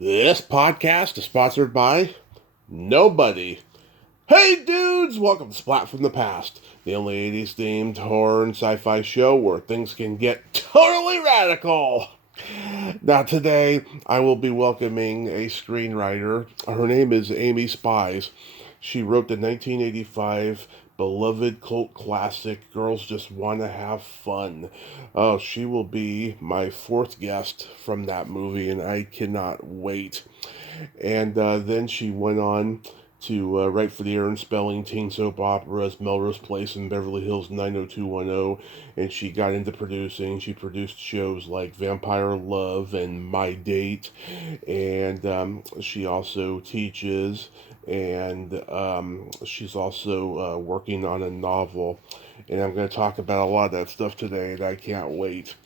This podcast is sponsored by nobody. Hey dudes, welcome to Splat from the Past, the only 80s themed horror and sci-fi show where things can get totally radical. Now today, I will be welcoming a screenwriter. Her name is Amy Spies. She wrote the 1985 beloved cult classic, Girls Just Want to Have Fun. Oh, she will be my fourth guest from that movie, and I cannot wait. And then she went on to write for the Aaron Spelling teen soap operas Melrose Place and Beverly Hills 90210, and she got into producing. She produced shows like Vampire Love and My Date, and she also teaches, and she's also working on a novel. And I'm going to talk about a lot of that stuff today, and I can't wait.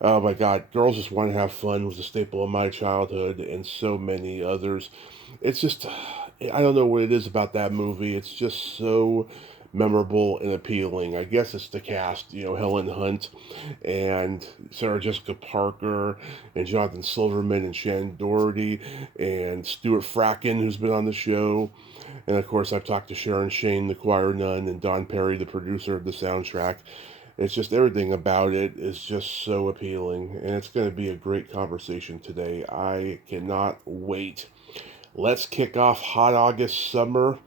Oh my God, Girls Just Want to Have Fun was a staple of my childhood and so many others. It's just, I don't know what it is about that movie. It's just so memorable and appealing. I guess it's the cast, Helen Hunt and Sarah Jessica Parker and Jonathan Silverman and Shannon Doherty and Stuart Fracken, who's been on the show. And of course, I've talked to Sharon Shane, the choir nun, and Don Perry, the producer of the soundtrack. It's just everything about it is just so appealing, and it's going to be a great conversation today. I cannot wait. Let's kick off hot August summer.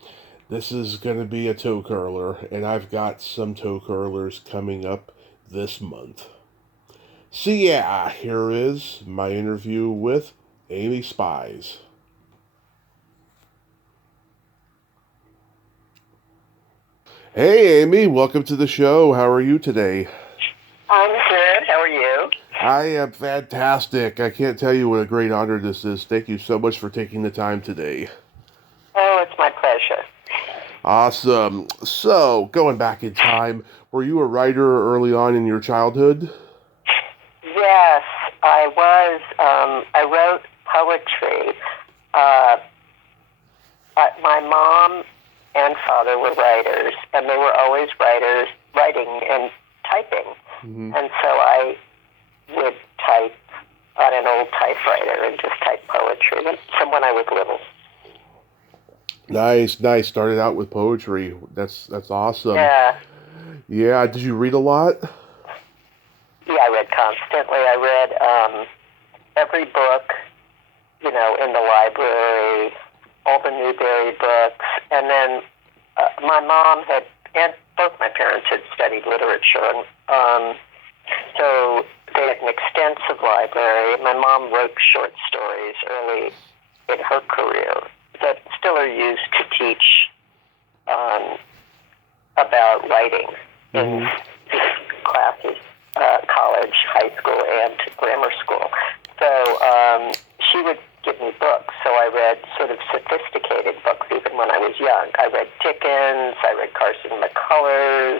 This is going to be a toe curler, and I've got some toe curlers coming up this month. So, yeah, here is my interview with Amy Spies. Hey, Amy, welcome to the show. How are you today? I'm good. How are you? I am fantastic. I can't tell you what a great honor this is. Thank you so much for taking the time today. Oh, it's my pleasure. Awesome. So, going back in time, were you a writer early on in your childhood? Yes, I was. I wrote poetry. Uh, my mom and father were writers, and they were always writing and typing. Mm-hmm. And so I would type on an old typewriter and just type poetry from when I was little. Nice, nice. Started out with poetry. That's awesome. Yeah. Yeah. Did you read a lot? Yeah, I read constantly. I read every book, in the library, all the Newbery books, and then my mom and both my parents had studied literature, so they had an extensive library. My mom wrote short stories early in her career that still are used to teach about writing in classes, college, high school, and grammar school. So she would give me books, so I read sort of sophisticated books even when I was young. I read Dickens, I read Carson McCullers,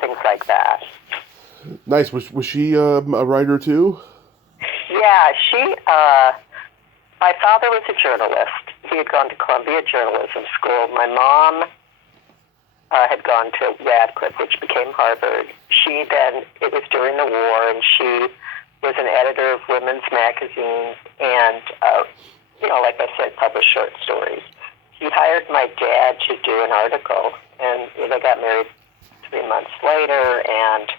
things like that. Nice. Was she a writer too? Yeah, my father was a journalist. He had gone to Columbia Journalism School. My mom had gone to Radcliffe, which became Harvard. It was during the war, and she was an editor of women's magazines and, like I said, published short stories. She hired my dad to do an article, and they got married 3 months later, and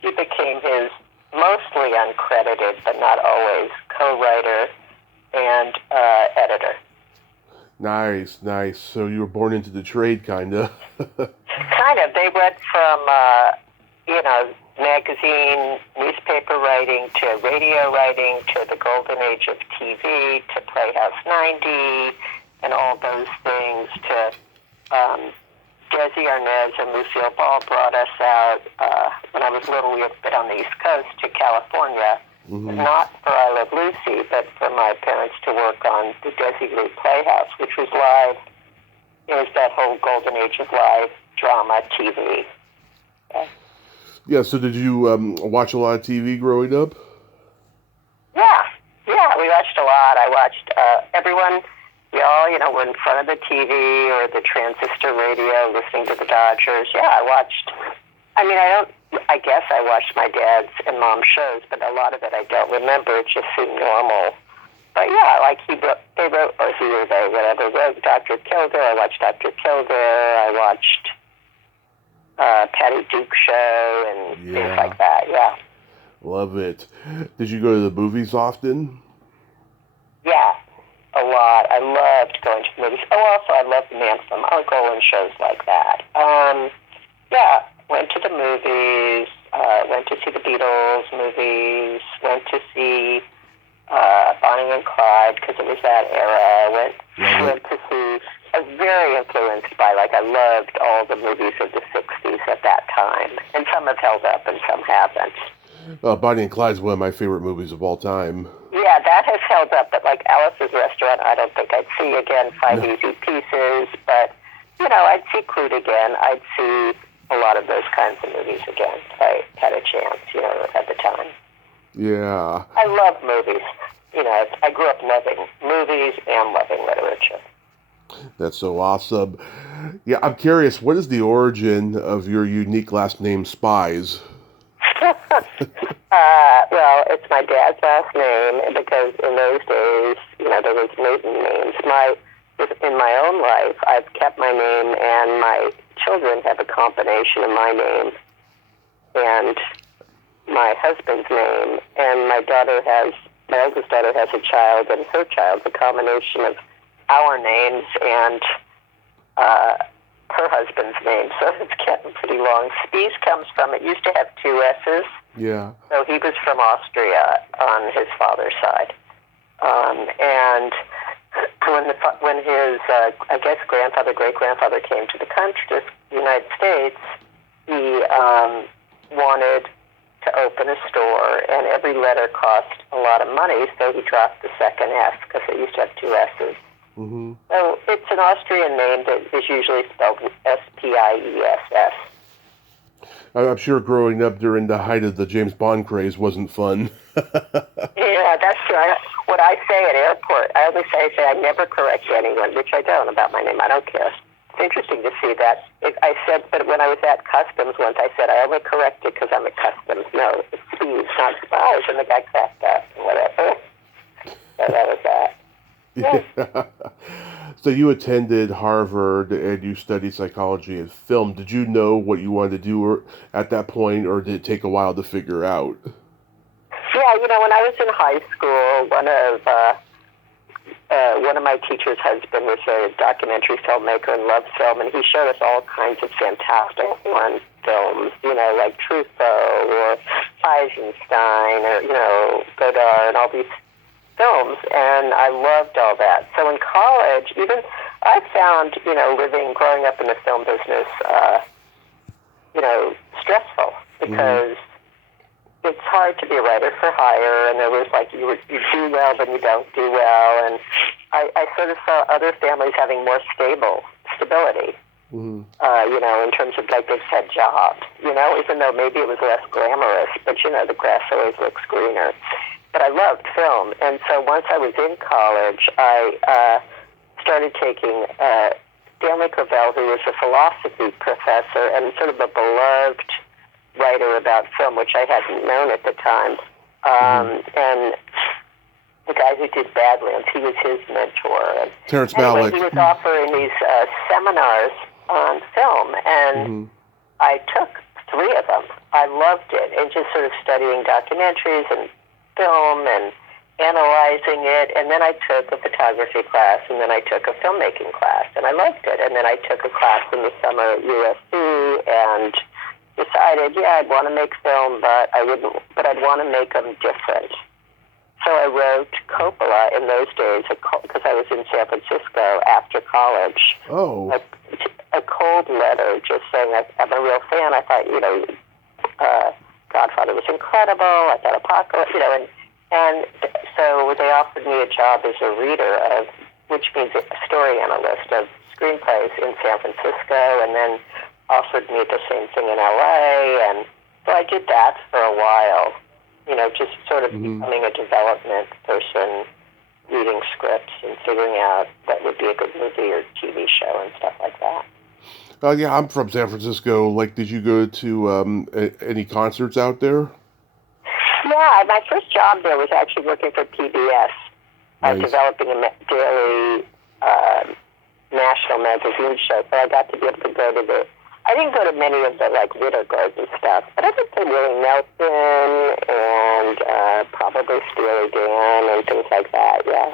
she became his mostly uncredited, but not always, co-writer and editor. Nice, nice. So you were born into the trade, kind of. Kind of. They went from, magazine, newspaper writing to radio writing to the golden age of TV to Playhouse 90 and all those things to Desi Arnaz and Lucille Ball brought us out when I was little. We had been on the East Coast to California, not for I Love Lucy, but for my parents to work on the Desi Lou Playhouse, which was live. It was that whole golden age of live drama TV. Yeah, so did you watch a lot of TV growing up? Yeah, we watched a lot. I watched everyone. We all, were in front of the TV or the transistor radio listening to the Dodgers. Yeah, I watched. I guess I watched my dad's and mom's shows, but a lot of it I don't remember. It just seemed normal. But yeah, I like they wrote, or he or they, whatever, wrote Dr. Kilgore. I watched Dr. Kilgore. I watched Patty Duke Show and things like that, yeah. Love it. Did you go to the movies often? Yeah, a lot. I loved going to the movies. Oh, also, I loved Man from Uncle and shows like that. Yeah, went to the movies, went to see the Beatles movies, went to see Bonnie and Clyde because it was that era. Went to see. I was very influenced by, I loved all the movies of the 60s at that time. And some have held up and some haven't. Bonnie and Clyde's one of my favorite movies of all time. Yeah, that has held up. But Alice's Restaurant, I don't think I'd see again. Five Easy Pieces. But, I'd see Crude again. I'd see a lot of those kinds of movies again if I had a chance, at the time. Yeah. I love movies. I grew up loving movies and loving literature. That's so awesome. Yeah, I'm curious, what is the origin of your unique last name, Spies? Well, it's my dad's last name because in those days, there was maiden names. In my own life, I've kept my name, and my children have a combination of my name and my husband's name, and my oldest daughter has a child, and her child's a combination of our names and her husband's name, so it's getting pretty long. Spies comes from, it used to have two S's. Yeah. So he was from Austria on his father's side. And when his, I guess, great-grandfather came to the United States, he wanted to open a store, and every letter cost a lot of money, so he dropped the second S because it used to have two S's. Mm-hmm. So it's an Austrian name that is usually spelled Spiess. I'm sure growing up during the height of the James Bond craze wasn't fun. Yeah, that's right. What I say at airport, I always say I never correct anyone, which I don't about my name. I don't care. It's interesting to see that. I said, but when I was at customs once, I said, I only correct it because I'm at customs. No, it's Spies, not Spies. And the guy cracked up and whatever. So that was that. Yeah. So you attended Harvard and you studied psychology and film. Did you know what you wanted to do at that point, or did it take a while to figure out? Yeah, when I was in high school, one of my teacher's husband was a documentary filmmaker and loved film, and he showed us all kinds of fantastic foreign films, like Truffaut or Eisenstein or, Godard and all these films, and I loved all that. So in college, even I found, growing up in the film business, stressful because it's hard to be a writer for hire, and there was you do well, then you don't do well, and I sort of saw other families having more stability, in terms of they've had jobs, even though maybe it was less glamorous, but the grass always looks greener. But I loved film, and so once I was in college, I started taking Stanley Cavell, who was a philosophy professor and sort of a beloved writer about film, which I hadn't known at the time. And the guy who did Badlands, he was his mentor. And Terrence anyway, Malick. he was offering these seminars on film, and I took 3 of them. I loved it, and just sort of studying documentaries and film and analyzing it. And then I took a photography class, and then I took a filmmaking class, and I loved it. And then I took a class in the summer at USC and decided, I'd want to make film, but I'd want to make them different. So I wrote Coppola in those days, because I was in San Francisco after college. Oh. A cold letter just saying I'm a real fan. I thought, Godfather was incredible. I thought Apocalypse, and so they offered me a job as a reader which means a story analyst of screenplays in San Francisco, and then offered me the same thing in LA, and so I did that for a while, just sort of becoming a development person, reading scripts and figuring out what would be a good movie or TV show and stuff like that. Yeah, I'm from San Francisco. Did you go to any concerts out there? Yeah, my first job there was actually working for PBS. I'm Nice. developing a daily national magazine show, so I got to be able to go to I didn't go to many of the, like, Winter Garden stuff, but I went to Willie Nelson and probably Steely Dan and things like that, yeah.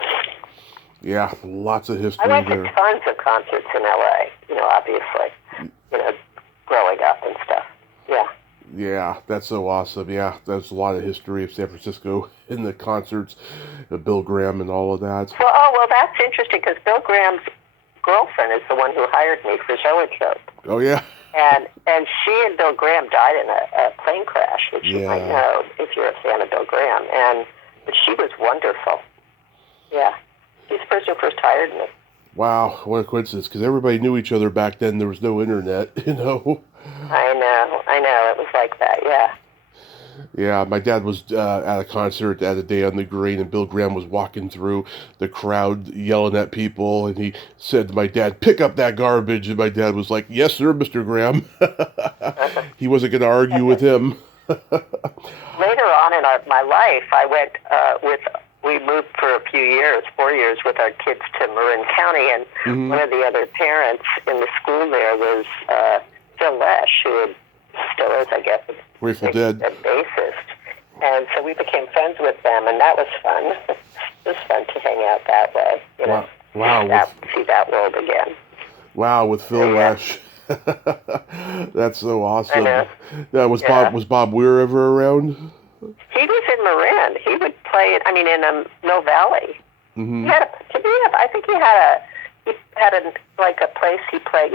Yeah, lots of I history went there. to tons of concerts in L.A., obviously, growing up and stuff, yeah. Yeah, that's so awesome. Yeah, there's a lot of history of San Francisco in the concerts, Bill Graham and all of that. Well, that's interesting, because Bill Graham's girlfriend is the one who hired me for Zoetrope. Oh, yeah. And she and Bill Graham died in a plane crash, which you might know if you're a fan of Bill Graham. But she was wonderful. Yeah. She's the person who first hired me. Wow, what a coincidence, because everybody knew each other back then. There was no internet, I know. It was like that, yeah. Yeah, my dad was at a concert at a Day on the Green, and Bill Graham was walking through the crowd yelling at people, and he said to my dad, "Pick up that garbage," and my dad was like, "Yes, sir, Mr. Graham." He wasn't going to argue with him. Later on in my life, I went we moved for a few years, 4 years, with our kids to Marin County, and one of the other parents in the school there was Phil Lesh, who still is, I guess, Grateful Dead. a bassist. And so we became friends with them, and that was fun. It was fun to hang out that way, Wow. See that world again. Wow, with Phil Lesh. That's so awesome. I know. Was Bob Weir ever around? He was in Marin. He would play it. I mean, in Mill Valley. Mm-hmm. I think he had a place he played.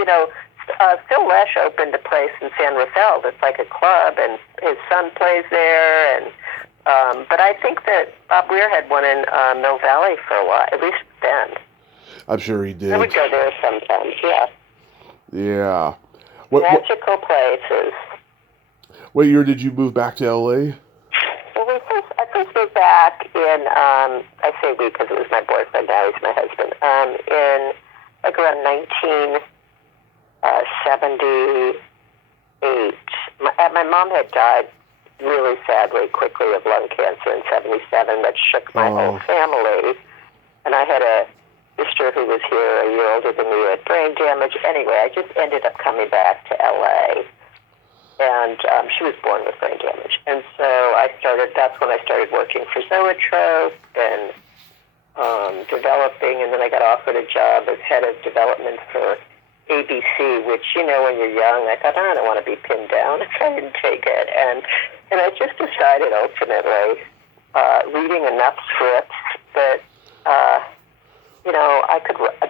Phil Lesh opened a place in San Rafael that's like a club, and his son plays there. And but I think that Bob Weir had one in Mill Valley for a while, at least then. I'm sure he did. I would go there sometimes. Yeah. Yeah. Magical places. What year did you move back to L.A.? Well, I first moved back in, I say we because it was my boyfriend, now he's my husband, in like around 1978. My mom had died really sadly, quickly of lung cancer in 77 that shook my whole family. And I had a sister who was here a year older than me who had brain damage. Anyway, I just ended up coming back to L.A., and she was born with brain damage. And so that's when I started working for Zoetrope and developing, and then I got offered a job as head of development for ABC, which, when you're young, I thought, I don't want to be pinned down. I didn't take it. And I just decided ultimately, reading enough scripts that,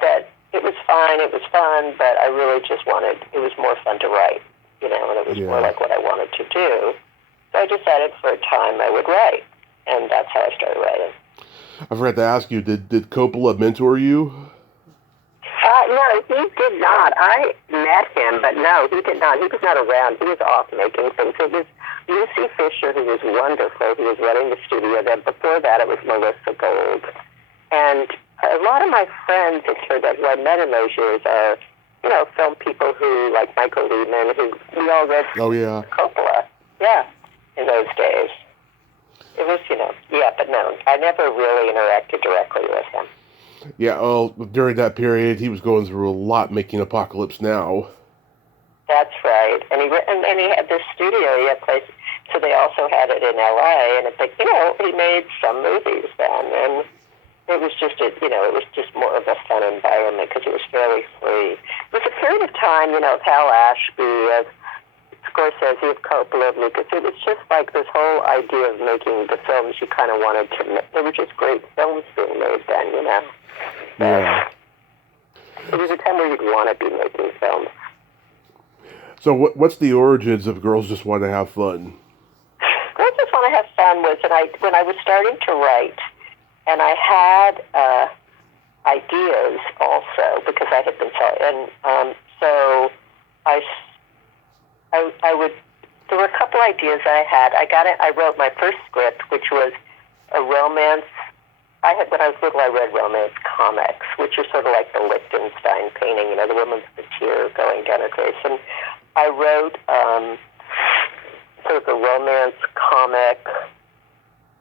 that it was fine, it was fun, but I really just it was more fun to write, and it was more like what I wanted to do. So I decided for a time I would write, and that's how I started writing. I forgot to ask you, did Coppola mentor you? No, he did not. I met him, but no, he did not. He was not around. He was off making things. It was Lucy Fisher, who was wonderful, who was running the studio. Then before that, it was Melissa Gold. And a lot of my friends, it turned out, who I met in those years are, film people who, like Michael Lehman, who we all read Coppola, in those days. It was, but no, I never really interacted directly with him. Yeah, during that period, he was going through a lot making Apocalypse Now. That's right. And he had this studio, he had places, so they also had it in L.A., and it's like, he made some movies then, and it was just it was just more of a fun environment because it was fairly free. It was a period of time, of Hal Ashby, of Scorsese, of Coppola, of Lucas. It was just like this whole idea of making the films you kind of wanted to make. There were just great films being made then, Yeah. It was a time where you'd want to be making films. So what's the origins of Girls Just Want to Have Fun? Girls Just Want to Have Fun was when I was starting to write, and I had ideas also because I had been so I would. There were a couple ideas I had. I wrote my first script, which was a romance. When I was little, I read romance comics, which are sort of like the Lichtenstein painting, the woman with the tear going down her face. And I wrote sort of a romance comic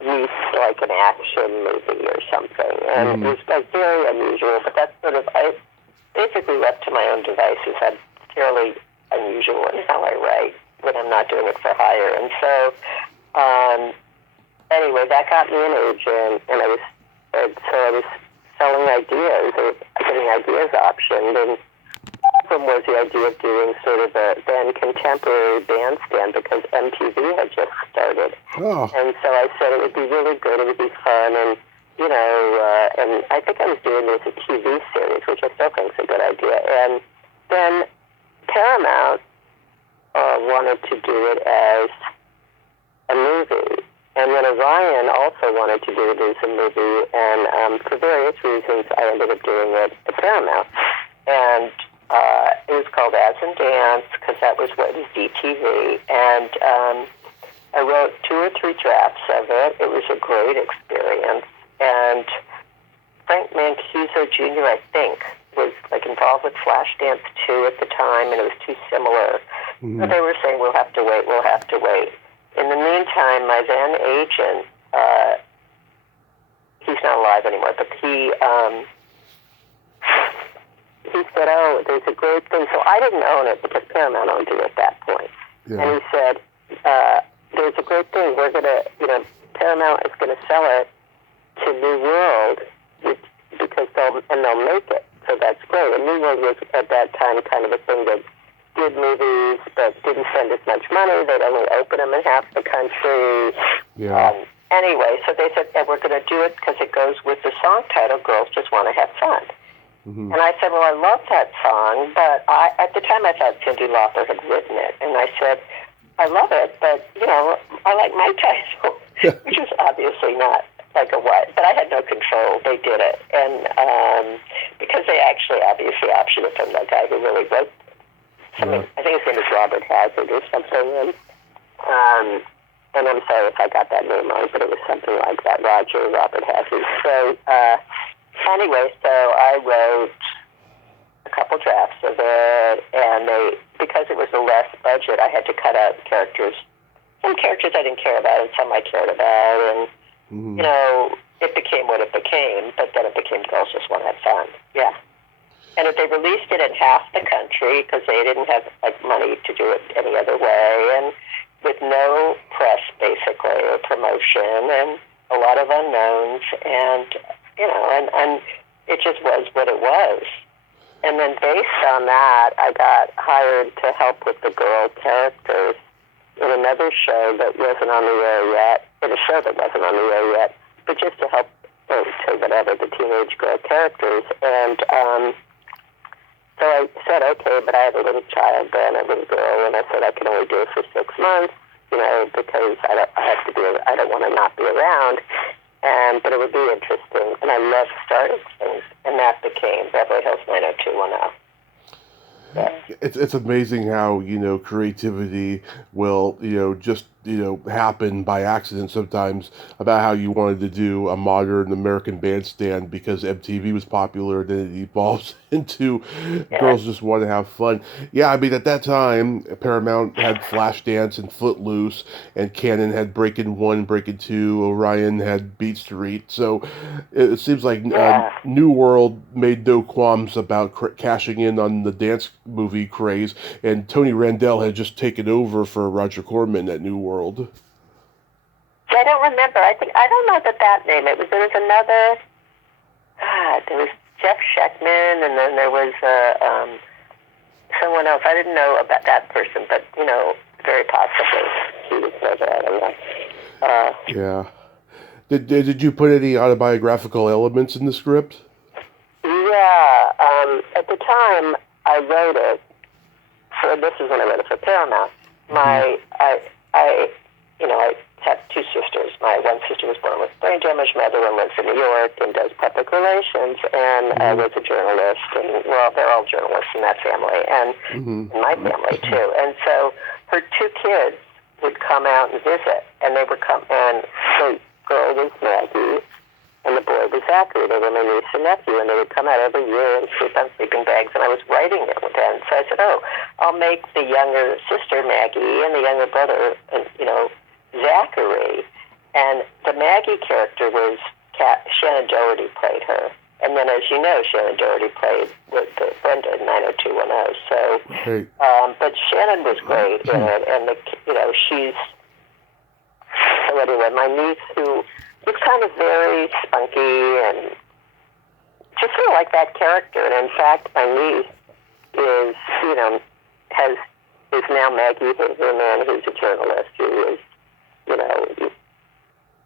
meets like an action movie or something. And it was like very unusual, but that's sort of, I basically left to my own devices. I'm fairly unusual in how I write when I'm not doing it for hire. And so, anyway, that got me an agent, and I was selling ideas or getting ideas optioned, and one of them was the idea of doing sort of a then contemporary bandstand because MTV had just started. Oh. And so I said it would be really good, it would be fun, and and I think I was doing this as a TV series, which I still think is a good idea. And then Paramount wanted to do it as a movie. And then Orion also wanted to do it as a movie. And for various reasons, I ended up doing it at Paramount. And it was called As in Dance, because that was what was DTV. And I wrote 2 or 3 drafts of it. It was a great experience. And Frank Mancuso Jr., I think, was like involved with Flashdance 2 at the time, and it was too similar. So they were saying, we'll have to wait. In the meantime, my then agent, he's not alive anymore, but he said, oh, there's a great thing. So I didn't own it because Paramount owned it at that point. Yeah. And he said, there's a great thing. We're going to, Paramount is going to sell it to New World because they'll make it. So that's great. And New World was at that time kind of a thing that did movies but didn't spend as much money. They'd only open them in half the country. Yeah. Anyway, so they said, and we're going to do it because it goes with the song title, Girls Just Want to Have Fun. Mm-hmm. And I said, well, I love that song, but at the time I thought Cyndi Lauper had written it. And I said, I love it, but, I like my title, which is obviously not like a what, but I had no control. They did it. And because they actually obviously optioned it from the guy who really wrote something, I think his name is Robert Hazard or something. And I'm sorry if I got that name wrong, but it was something like that, Robert Hazard. So anyway, so I wrote a couple drafts of it, and because it was a less budget, I had to cut out characters. Some characters I didn't care about, and some I cared about, and it became what it became, but then it became Girls Just Want to Have Fun. Yeah. And if they released it in half the country, because they didn't have money to do it any other way, and with no press, basically, or promotion, and a lot of unknowns, and, and it just was what it was. And then based on that, I got hired to help with the girl characters in another show that wasn't on the air yet, in a show that wasn't on the air yet, but just to help to whatever, the teenage girl characters. And so I said, okay, but I have a little child then, a little girl, and I said I can only do it for 6 months, because I don't want to not be around. But it would be interesting, and I love starting things, and that became Beverly Hills 90210. Yeah. It's amazing how, creativity will, just, happen by accident sometimes about how you wanted to do a modern American Bandstand because MTV was popular, then it evolves into Girls Just Want to Have Fun. Yeah, I mean, at that time, Paramount had Flashdance and Footloose, and Canon had Breakin' 1, Breakin' 2, Orion had Beat Street, so it seems like New World made no qualms about cashing in on the dance movie craze, and Tony Randell had just taken over for Roger Corman at New World. I don't remember. I don't know that name. There was another. There was Jeff Sheckman, and then there was someone else. I didn't know about that person, but very possibly he was over. I don't know. Yeah. Did you put any autobiographical elements in the script? Yeah. At the time I wrote it. This is when I wrote it for Paramount. I had 2 sisters. My one sister was born with brain damage. My other one lives in New York and does public relations, and I was a journalist. And they're all journalists in that family, and in my family too. And so her 2 kids would come out and visit, and they would come. And the girl was Maggie, and the boy was Zachary. They were my niece and nephew, and they would come out every year and sleep on sleeping bags, and I was writing it then. So I said, I'll make the younger sister Maggie and the younger brother, Zachary, And the Maggie character was Shannon Doherty played her. And then, as you know, Shannon Doherty played with Brenda in 90210. So, Hey. But Shannon was great in it, and she's. So anyway, my niece, who was kind of very spunky and just sort of like that character, and in fact, my niece is now Maggie Haberman, who's a journalist who is,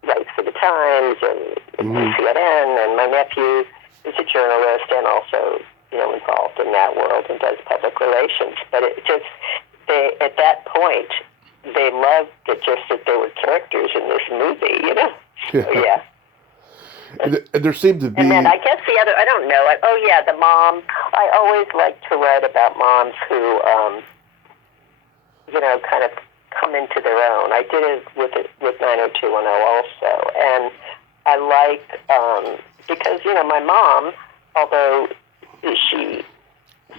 writes for the Times and CNN, and my nephew is a journalist and also, involved in that world and does public relations. But it just, at that point, they loved it just that there were characters in this movie, Yeah. So, yeah. And there seemed to be... And then I guess the other, I don't know, the mom. I always like to write about moms who, kind of come into their own. I did it with 90210 also. And I like, because, my mom, although she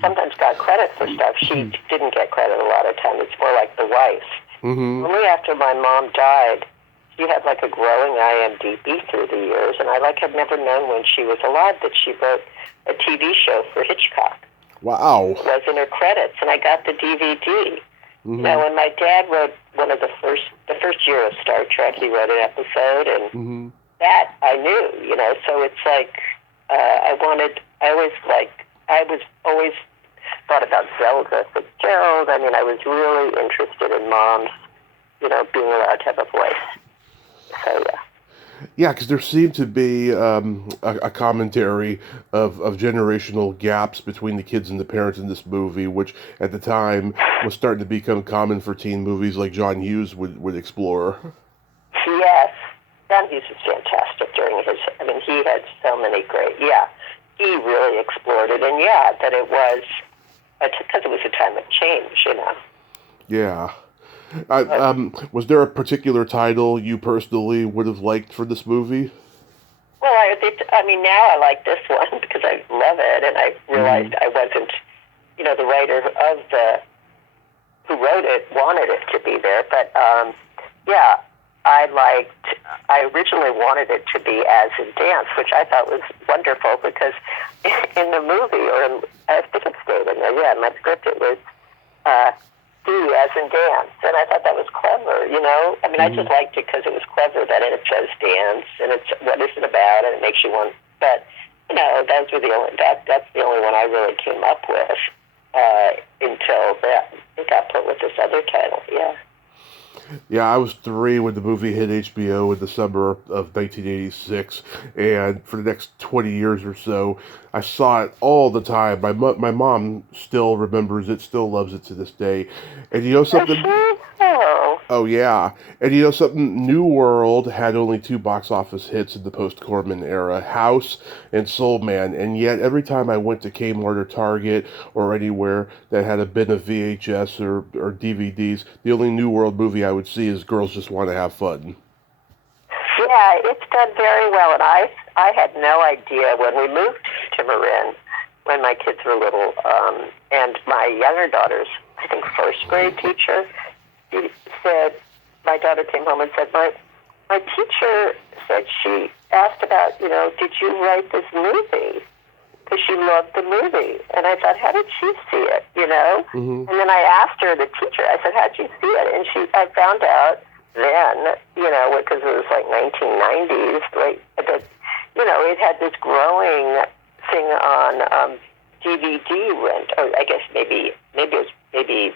sometimes got credit for stuff, she didn't get credit a lot of times. It's more like the wife. Mm-hmm. Only after my mom died, she had like a growing IMDb through the years, and I had never known when she was alive that she wrote a TV show for Hitchcock. Wow. It was in her credits, and I got the DVD. Mm-hmm. When my dad wrote one of the first year of Star Trek, he wrote an episode, and that I knew, so it's like, I was always thought about Zelda Fitzgerald. I mean, I was really interested in moms, being allowed to have a voice. So, yeah. Yeah, because there seemed to be a commentary of generational gaps between the kids and the parents in this movie, which at the time was starting to become common for teen movies like John Hughes would explore. Yes. John Hughes was fantastic during he had so many great, he really explored it. And that it was, because it was a time of change, Yeah. Was there a particular title you personally would have liked for this movie? Well, now I like this one because I love it, and I realized I wasn't, the writer who wrote it wanted it to be there, but I originally wanted it to be As in Dance, which I thought was wonderful because in the movie, I think it stayed in there, in my script it was D as in dance, and I thought that was clever, I just liked it because it was clever that it says dance, and it's what is it about, and it makes you want, but, that's the only one I really came up with until it got put with this other title, Yeah, I was 3 when the movie hit HBO in the summer of 1986, and for the next 20 years or so, I saw it all the time. My mom still remembers it, still loves it to this day. And you know something? Oh, yeah. And you know something? New World had only 2 box office hits in the post-Corman era, House and Soul Man. And yet, every time I went to Kmart or Target or anywhere that had a bin of VHS or DVDs, the only New World movie I would see is Girls Just Want to Have Fun. Yeah, it's done very well. And I had no idea when we moved to Marin, when my kids were little, and my younger daughter's, I think, first grade teacher, she said, my daughter came home and said, my teacher said she asked about, did you write this movie? Because she loved the movie. And I thought, how did she see it, And then I asked her, the teacher, I said, how'd you see it? And I found out then, because it was like 1990s, that, it had this growing thing on DVD rent, or I guess maybe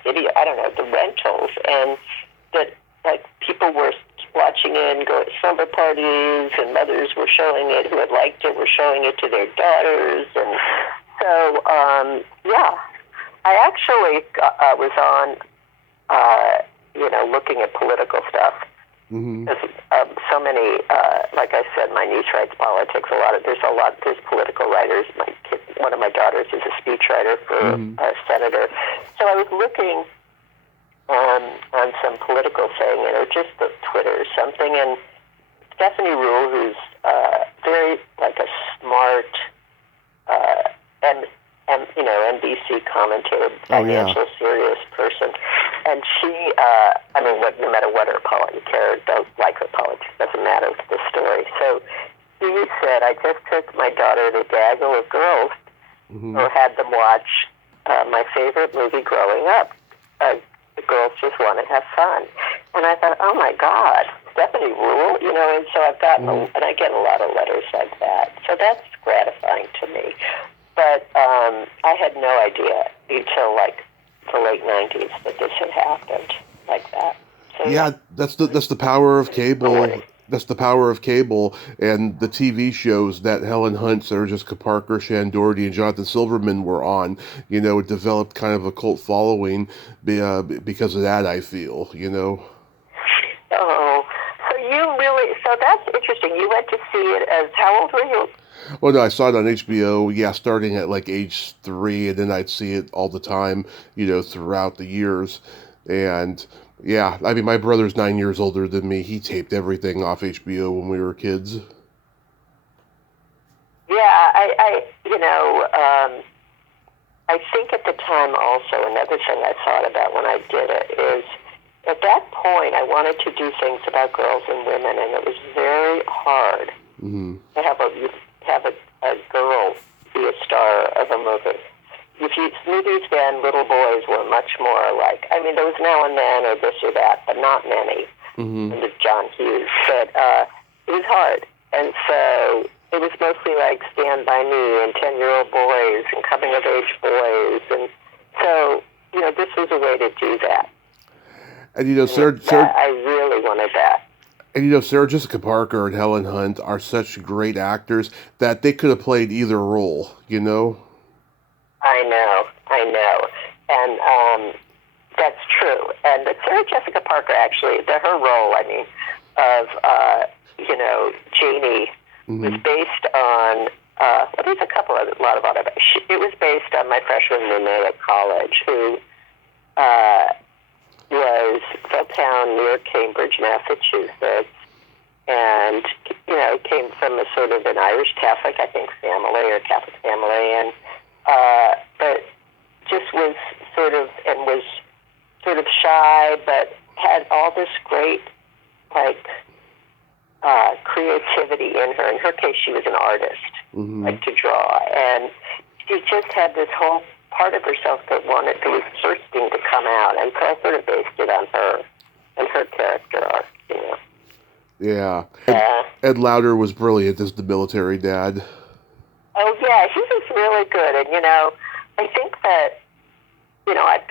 video, I don't know, the rentals, and that like people were watching it and going to slumber parties, and mothers were showing it who had liked it, were showing it to their daughters, and so I actually was on looking at political stuff. There's so many, like I said, my niece writes politics. There's political writers. One of my daughters is a speechwriter for a senator. So I was looking on some political thing, just the Twitter or something, and Stephanie Rule, who's very like a smart NBC commentator, financial serious person. And she, no matter what her politics, don't like her politics, doesn't matter to the story. So she said, I just took my daughter to Gaggle of Girls, or had them watch my favorite movie growing up. The girls just want to have fun. And I thought, oh my God, Stephanie Rule, and so I've gotten, and I get a lot of letters like that. So that's gratifying to me. But I had no idea until like the late 90s that this had happened like that. So, yeah, that's the power of cable. That's the power of cable and the TV shows that Helen Hunt, Sarah Jessica Parker, Shannon Doherty, and Jonathan Silverman were on. It developed kind of a cult following because of that, I feel. Oh, so that's interesting. You went to see it as, how old were you? Well, no, I saw it on HBO, starting at like age 3, and then I'd see it all the time, throughout the years. And yeah, I mean, my brother's 9 years older than me. He taped everything off HBO when we were kids. Yeah, I think at the time also, another thing I thought about when I did it is, at that point, I wanted to do things about girls and women, and it was very hard to have a girl be a star of a movie. Movies then, little boys were much more like, there was now and then or this or that, but not many. And with John Hughes, but it was hard. And so it was mostly like Stand By Me and 10-year-old boys and coming-of-age boys. And so, this was a way to do that. And Sarah, I really wanted that. And Sarah Jessica Parker and Helen Hunt are such great actors that they could have played either role, I know. And that's true. And Sarah Jessica Parker, actually, her role, of Janie was based on, there's a lot of autobiographies. It was based on my freshman roommate at college, who was a town near Cambridge, Massachusetts, and, came from a sort of an Irish Catholic, I think, family, or Catholic family, and but just was sort of shy, but had all this great, creativity in her. In her case, she was an artist, to draw, and she just had this whole part of herself that was thirsting to come out, and so I sort of based it on her and her character arc, Yeah. Ed Lauder was brilliant as the military dad. Oh, yeah, he was really good. And, I think that,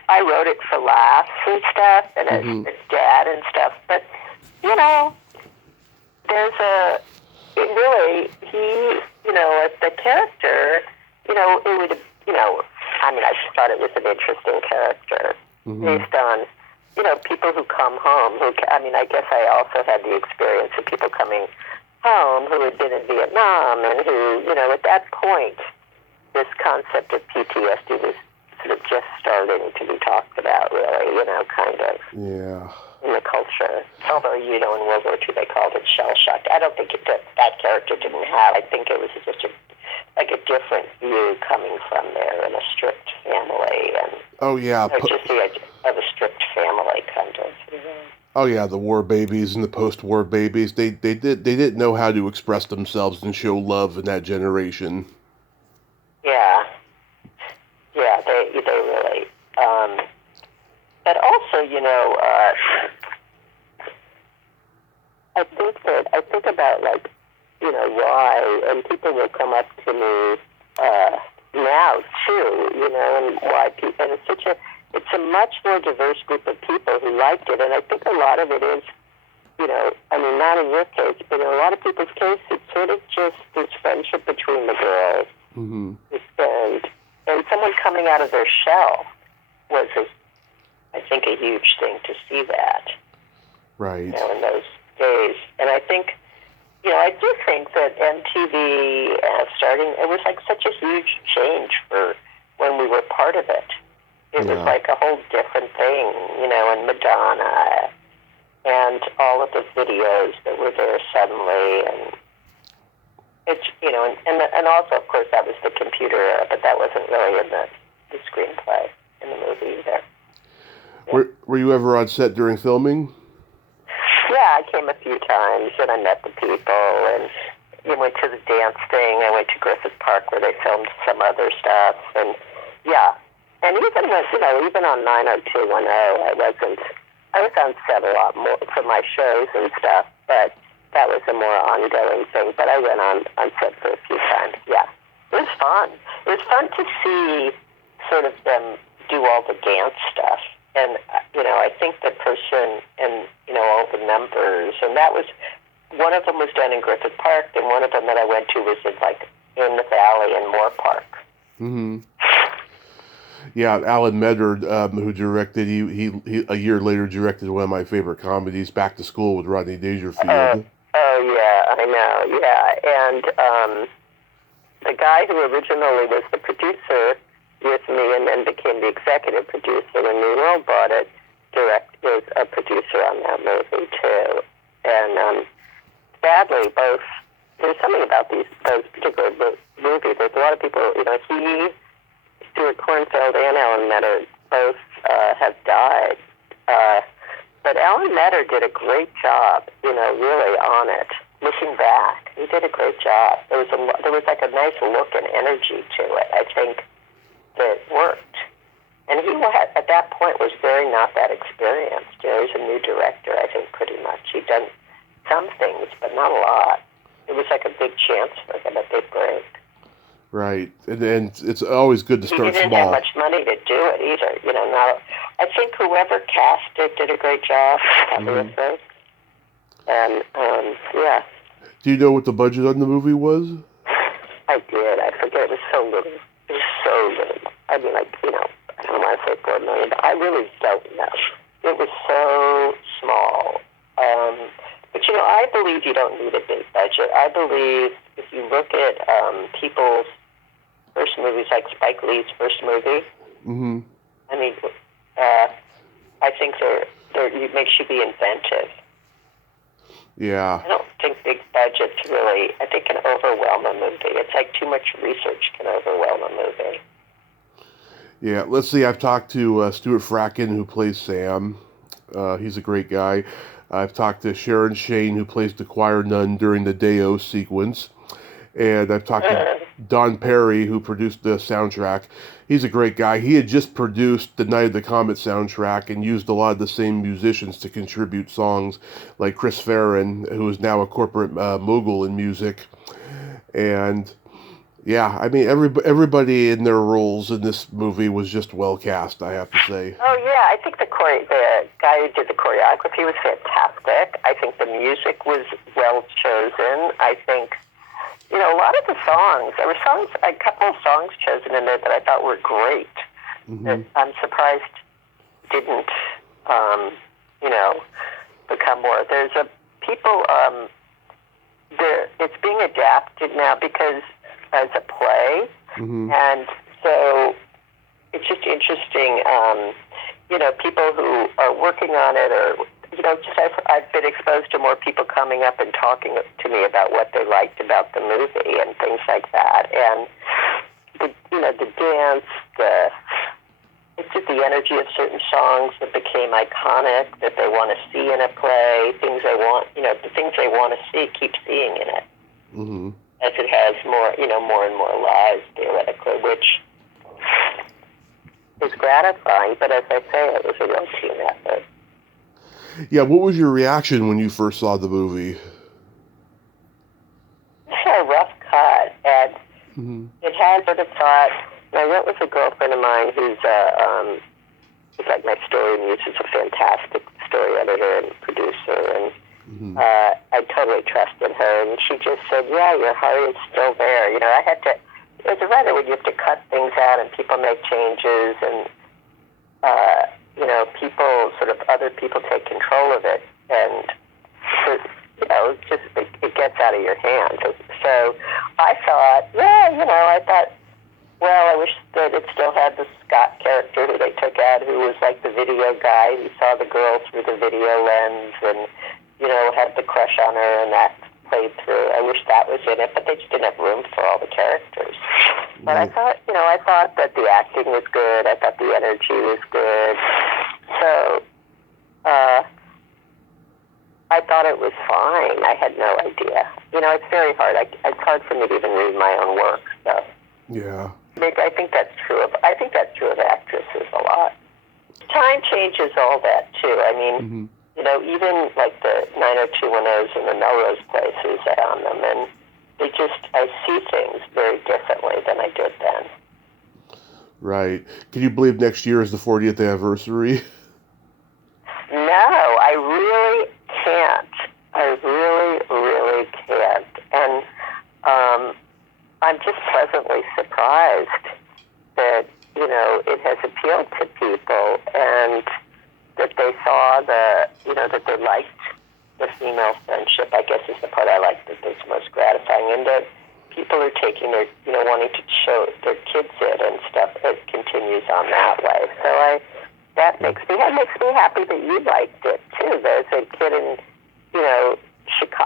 I wrote it for laughs and stuff, and as dad and stuff. But, as the character, it would, I just thought it was an interesting character based on, people who come home. I guess I also had the experience of people coming home who had been in Vietnam and who, at that point, this concept of PTSD was sort of just starting to be talked about, really, kind of. Yeah. In the culture. Although, in World War II they called it shell shock. I don't think that character didn't have. I think it was just a different view coming from there in a strict family. And oh, yeah. Just the idea of a strict family, kind of. Oh yeah, the war babies and the post-war babies. They didn't know how to express themselves and show love in that generation. Yeah, they really. But also, I think about why, and people will come up to me now too, and why people, and it's a much more diverse group of people who liked it, and I think a lot of it is, not in your case, but in a lot of people's case, it's sort of just this friendship between the girls, and someone coming out of their shell was, I think, a huge thing to see that, right? In those days, and I think, I do think that MTV it was such a huge change for when we were part of it. It was a whole different thing, and Madonna, and all of the videos that were there suddenly, and it's, and also, of course, that was the computer era, but that wasn't really in the screenplay, in the movie either. Yeah. Were you ever on set during filming? Yeah, I came a few times and I met the people and we went to the dance thing. I went to Griffith Park where they filmed some other stuff and yeah. And even with, even on 90210, I was on set a lot more for my shows and stuff, but that was a more ongoing thing. But I went on set for a few times. Yeah. It was fun. It was fun to see sort of them do all the dance stuff. And, I think the person and, all the numbers, and that was, one of them was done in Griffith Park, and one of them that I went to was in the Valley in Moore Park. Mm-hmm. Yeah, Alan Medard, who directed, he a year later directed one of my favorite comedies, Back to School with Rodney Dangerfield. Oh yeah, I know, yeah. And the guy who originally was the producer with me and then became the executive producer when New World bought it, was a producer on that movie too. And sadly, there's something about those particular movies. There's a lot of people, he, Stuart Kornfeld and Alan Medard both have died. But Alan Medard did a great job, really on it. Looking back, he did a great job. There was like a nice look and energy to it. I think that worked. And he at that point was very not that experienced. He's a new director, I think, pretty much. He'd done some things, but not a lot. It was like a big chance for him, a big break. Right, and it's always good to start small. He didn't have much money to do it either. I think whoever cast it did a great job, obviously. And yeah. Do you know what the budget on the movie was? I did. I forget. It was so little. It was so little. I mean, I don't want to say $4 million, but I really don't know. It was so small. But I believe you don't need a big budget. I believe if you look at people's first movies, like Spike Lee's first movie, I mean, I think it makes you be inventive. Yeah. I don't think big budgets really, I think can overwhelm a movie. It's like too much research can overwhelm a movie. Yeah, let's see, I've talked to Stuart Fracken, who plays Sam. He's a great guy. I've talked to Sharon Shane, who plays the choir nun during the Deo sequence. And I've talked to Don Perry, who produced the soundtrack. He's a great guy. He had just produced the Night of the Comet soundtrack and used a lot of the same musicians to contribute songs, like Chris Farron, who is now a corporate mogul in music. And yeah, I mean, everybody in their roles in this movie was just well cast, I have to say. Oh yeah, I think the guy who did the choreography was fantastic. I think the music was well chosen. I think, a lot of the songs, there were a couple of songs chosen in there that I thought were great. That I'm surprised didn't, become more. There's it's being adapted now because as a play, and so it's just interesting, people who are working on it or, I've been exposed to more people coming up and talking to me about what they liked about the movie and things like that. And, the dance, it's just the energy of certain songs that became iconic, that they want to see in a play, things they want, the things they want to see, keep seeing in it. As it has more, more and more lives, theoretically, which is gratifying. But as I say, it was a real team effort. Yeah, what was your reaction when you first saw the movie? I had a rough cut, and it had sort of thought. I went with a girlfriend of mine who's like my story muse, is a fantastic story editor and producer, and I totally trusted her, and she just said, yeah, your heart is still there. I had to, as a writer, when you have to cut things out and people make changes and, other people take control of it, and, it gets out of your hands. So I thought, well, I wish that it still had the Scott character who they took out, who was like the video guy who saw the girl through the video lens and, had the crush on her, and that played through. I wish that was in it, but they just didn't have room for all the characters. But I thought that the acting was good. I thought the energy was good. So I thought it was fine. I had no idea. It's very hard. It's hard for me to even read my own work. So Yeah. I think that's true of actresses a lot. Time changes all that too. I mean, even like the 90210s and the Melrose Places I on them, and I see things very differently than I did then. Right. Can you believe next year is the 40th anniversary? No, I really can't. I really, really can't. And I'm just pleasantly surprised that, it has appealed to people and that they saw that they liked the female friendship, I guess is the part I like that's most gratifying. And that people are taking their, wanting to show their kids it and stuff. It continues on that way. So that makes me happy that you liked it too. There's a kid in,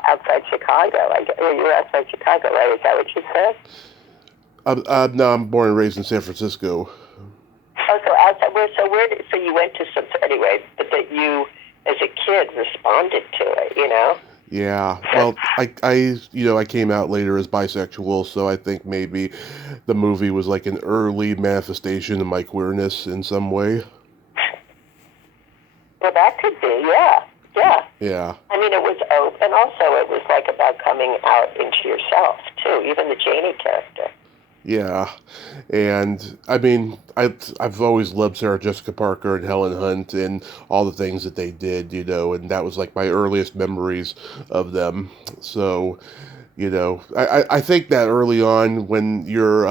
outside Chicago. You were outside Chicago, right? Is that what you said? No, I'm born and raised in San Francisco. Oh, so outside. So you went to some anyway, but that you, as a kid, responded to it. Yeah. Well, I came out later as bisexual, so I think maybe the movie was like an early manifestation of my queerness in some way. Well, that could be, yeah. Yeah. I mean, it was, and also it was like about coming out into yourself too. Even the Janie character. Yeah, and I mean, I've always loved Sarah Jessica Parker and Helen Hunt and all the things that they did, and that was like my earliest memories of them. So, I think that early on when you're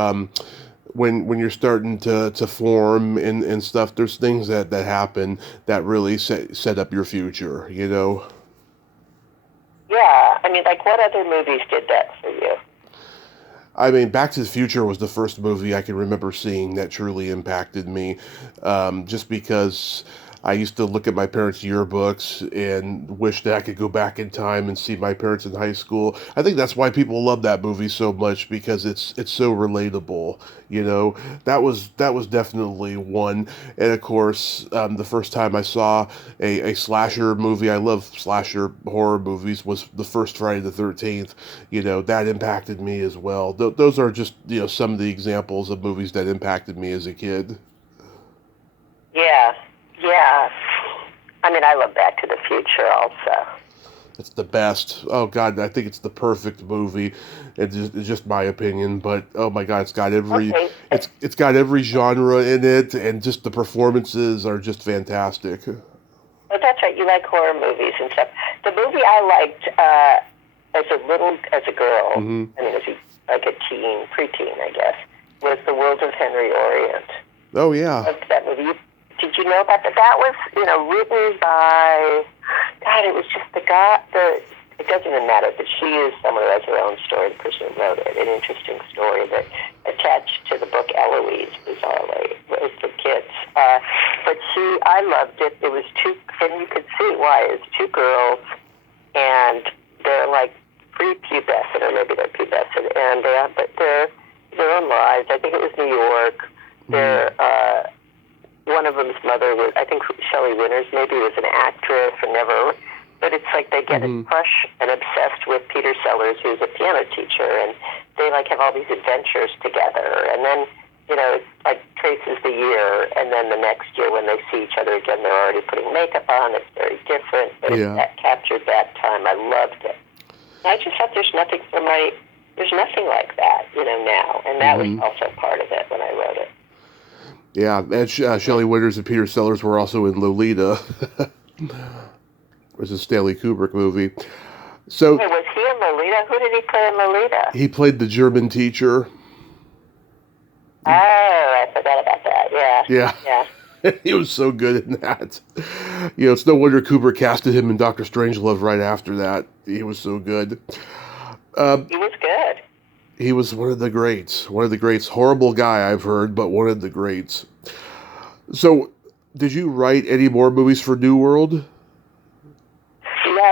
when you're starting to form and stuff, there's things that happen that really set up your future, Yeah, I mean, like what other movies did that for you? I mean, Back to the Future was the first movie I can remember seeing that truly impacted me, just because I used to look at my parents' yearbooks and wish that I could go back in time and see my parents in high school. I think that's why people love that movie so much, because it's so relatable. That was definitely one. And of course, the first time I saw a slasher movie, I love slasher horror movies, was the first Friday the 13th. That impacted me as well. Those are just some of the examples of movies that impacted me as a kid. Yeah. I mean, I love Back to the Future also. It's the best. Oh God, I think it's the perfect movie. It's just my opinion, but oh my God, it's got it's got every genre in it, and just the performances are just fantastic. Oh, that's right. You like horror movies and stuff. The movie I liked as a girl, Mm-hmm. I mean, like a preteen, I guess, was The World of Henry Orient. Oh yeah. Loved that movie. Did you know about that? That was, written by, God, it was just the guy, it doesn't even matter, but she is someone who has her own story, the person who wrote it, an interesting story that attached to the book Eloise, bizarrely, was for kids. But I loved it. It was and you could see why. It's two girls, and they're like prepubescent, or maybe they're pubescent, and but they're their own lives. I think it was New York. They're, one of them's mother was, I think Shelley Winters maybe, was an actress and never, but it's like they get a crush and obsessed with Peter Sellers, who's a piano teacher, and they like have all these adventures together, and then, it like traces the year, and then the next year when they see each other again, they're already putting makeup on. It's very different, but that captured that time. I loved it. I just thought there's nothing like that, now, and that was also part of it when I wrote it. Yeah, and Shelley Winters and Peter Sellers were also in Lolita. It was a Stanley Kubrick movie. So, hey, was he in Lolita? Who did he play in Lolita? He played the German teacher. Oh, I forgot about that. Yeah. He was so good in that. It's no wonder Kubrick casted him in Dr. Strangelove right after that. He was so good. He was good. He was one of the greats. One of the greats. Horrible guy, I've heard, but one of the greats. So, did you write any more movies for New World? No,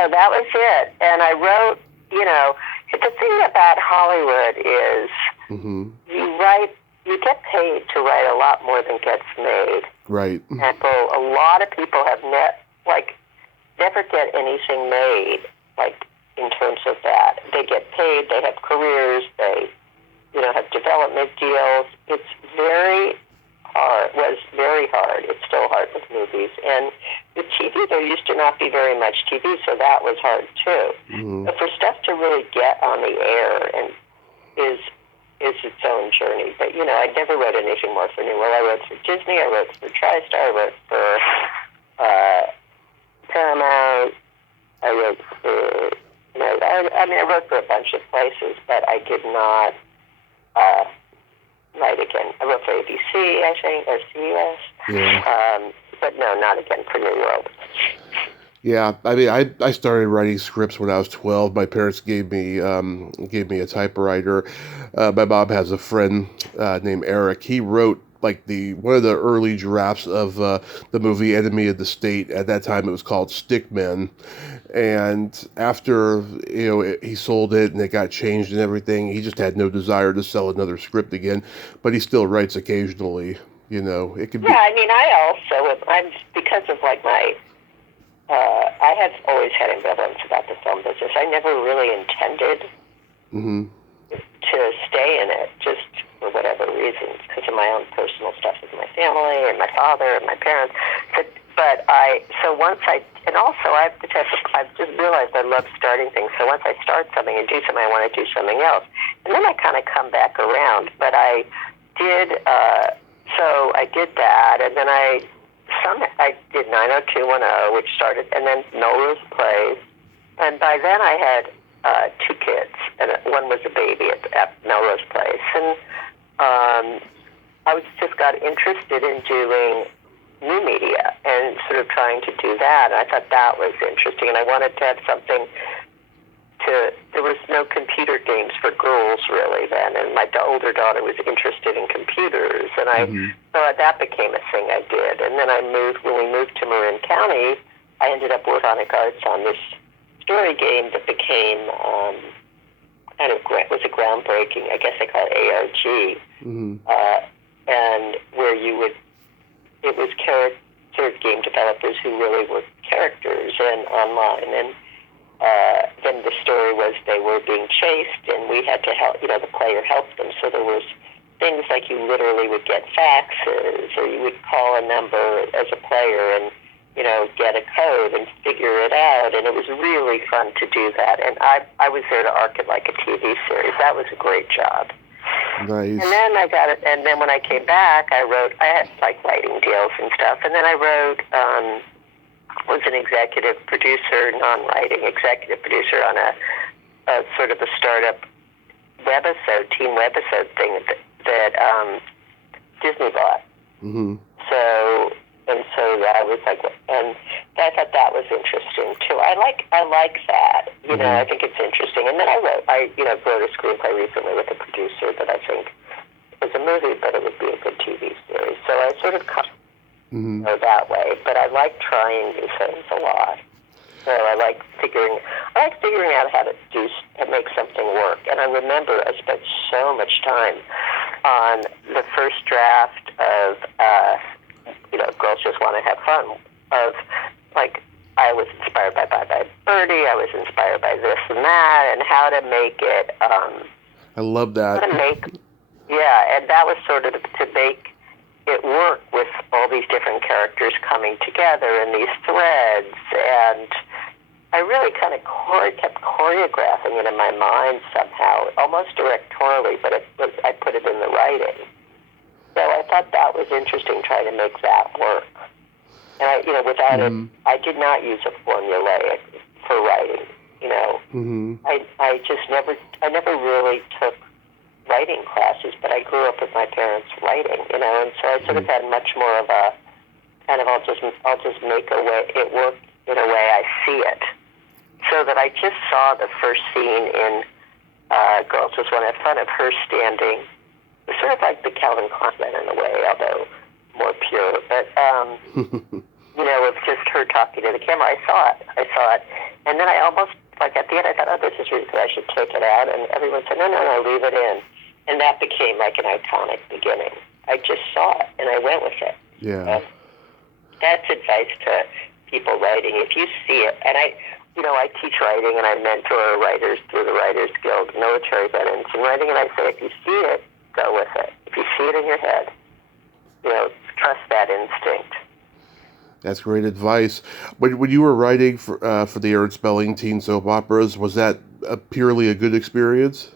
that was it. And I wrote, the thing about Hollywood is you write, you get paid to write a lot more than gets made. Right. And so a lot of people have never get anything made, like, in terms of that. They get paid, they have careers, they, have development deals. It's very hard, was very hard. It's still hard with movies. And with TV, there used to not be very much TV, so that was hard too. Mm-hmm. But for stuff to really get on the air and is its own journey. But, I never wrote anything more for New World. I wrote for Disney, I wrote for TriStar, I wrote for Paramount, I wrote for, I wrote for a bunch of places, but I did not write again. I wrote for ABC, I think, or CBS. Yeah. But no, not again for New World. Yeah, I mean, I started writing scripts when I was 12. My parents gave me a typewriter. My mom has a friend named Eric. He wrote like one of the early drafts of the movie Enemy of the State. At that time, it was called Stickmen. And after he sold it and it got changed and everything, he just had no desire to sell another script again. But he still writes occasionally. It could be. Yeah, I mean, I also I'm because of like my. I have always had ambivalence about the film business. I never really intended to stay in it, just for whatever reasons, because of my own personal stuff with my family and my father and my parents. I'm the type of, I've just realized I love starting things. So once I start something and do something, I want to do something else. And then I kind of come back around. But I did, so I did that, and then I did 90210, which started, and then Melrose Plays. And by then I had 2 kids, and one was a baby at Melrose Place. And I just got interested in doing new media and sort of trying to do that. And I thought that was interesting, and I wanted to have something there was no computer games for girls really then, and my older daughter was interested in computers, and so that became a thing I did. And then when we moved to Marin County, I ended up with Onyx Arts on this story game that became was a groundbreaking, I guess they call it ARG, and where it was game developers who really were characters and online, and then the story was they were being chased, and we had to help, the player helped them. So there was things like you literally would get faxes, or you would call a number as a player and, get a code and figure it out. And it was really fun to do that. And I was there to arc it like a TV series. That was a great job. Nice. And then I got it. And then when I came back, I had like writing deals and stuff. And then I wrote, was an executive producer, non-writing executive producer on a sort of a startup teen webisode thing that Disney bought. So that was like, and I thought that was interesting too. I like that. I think it's interesting. And then I wrote a screenplay recently with a producer that I think was a movie, but it would be a good TV series. So I sort of that way. But I like trying new things a lot. So I like figuring out how to make something work. And I remember I spent so much time on the first draft of Girls Just Want to Have Fun. Of like, I was inspired by Bye Bye Birdie. I was inspired by this and that, and how to make it. I love that. And that was sort of to make it work with all these different characters coming together in these threads, and I really kind of kept choreographing it in my mind somehow, almost directorially, but I put it in the writing. So I thought that was interesting, trying to make that work. And I, without it, I did not use a formulaic for writing. I never really took writing classes, but I grew up with my parents writing, and so I sort of had much more of a kind of I'll just make it work in a way I see it. So that I just saw the first scene in Girls Just Want to Have Fun of her standing, sort of like the Calvin Klein in a way, although more pure, but of just her talking to the camera. I saw it, and then I almost, like at the end, I thought, oh, this is really good, I should take it out, and everyone said, no, leave it in. And that became like an iconic beginning. I just saw it, and I went with it. Yeah. That's advice to people writing. If you see it, and I teach writing, and I mentor writers through the Writers Guild, military veterans in writing, and I say, if you see it, go with it. If you see it in your head, trust that instinct. That's great advice. When you were writing for the Aaron Spelling teen soap operas, was that purely a good experience?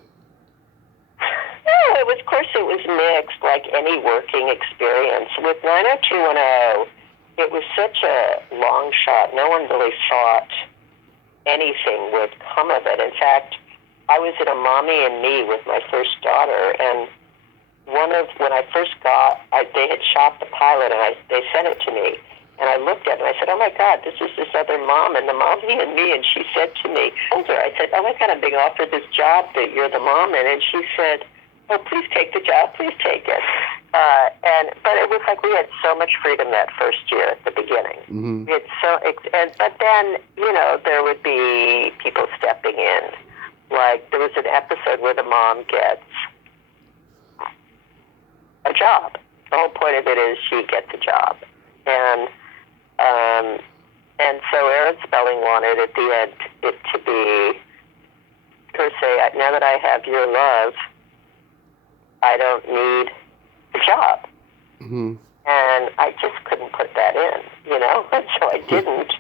No, of course it was mixed, like any working experience. With 90210, it was such a long shot. No one really thought anything would come of it. In fact, I was in a Mommy and Me with my first daughter, and when I first they had shot the pilot, and they sent it to me. And I looked at it, and I said, oh, my God, this is this other mom, and the Mommy and Me. And she said to me, I said, oh, my God, I'm being offered this job that you're the mom in. And she said, oh, please take the job, please take it. But it was like we had so much freedom that first year at the beginning. Mm-hmm. But then, there would be people stepping in. Like, there was an episode where the mom gets a job. The whole point of it is she gets a job. And so Aaron Spelling wanted at the end it to be her say, now that I have your love, I don't need a job. Mm-hmm. And I just couldn't put that in, so I didn't.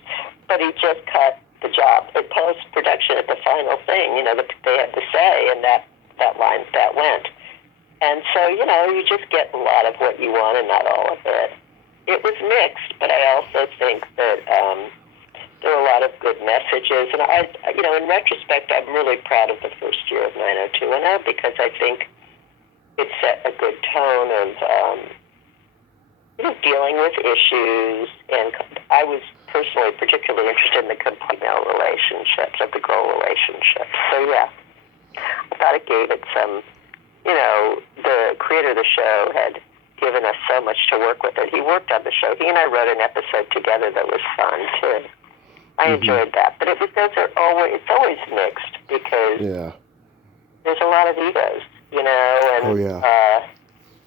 But he just cut the job. In post-production, at the final thing, they had to say, and that line, that went. And so, you just get a lot of what you want and not all of it. It was mixed, but I also think that there were a lot of good messages. And in retrospect, I'm really proud of the first year of 90210 because I think it set a good tone of dealing with issues. And I was personally particularly interested in the complete male relationships, of the girl relationships. So yeah, I thought it gave it some. The creator of the show had given us so much to work with it. He worked on the show. He and I wrote an episode together that was fun too. I enjoyed that, but it's always mixed because there's a lot of egos, and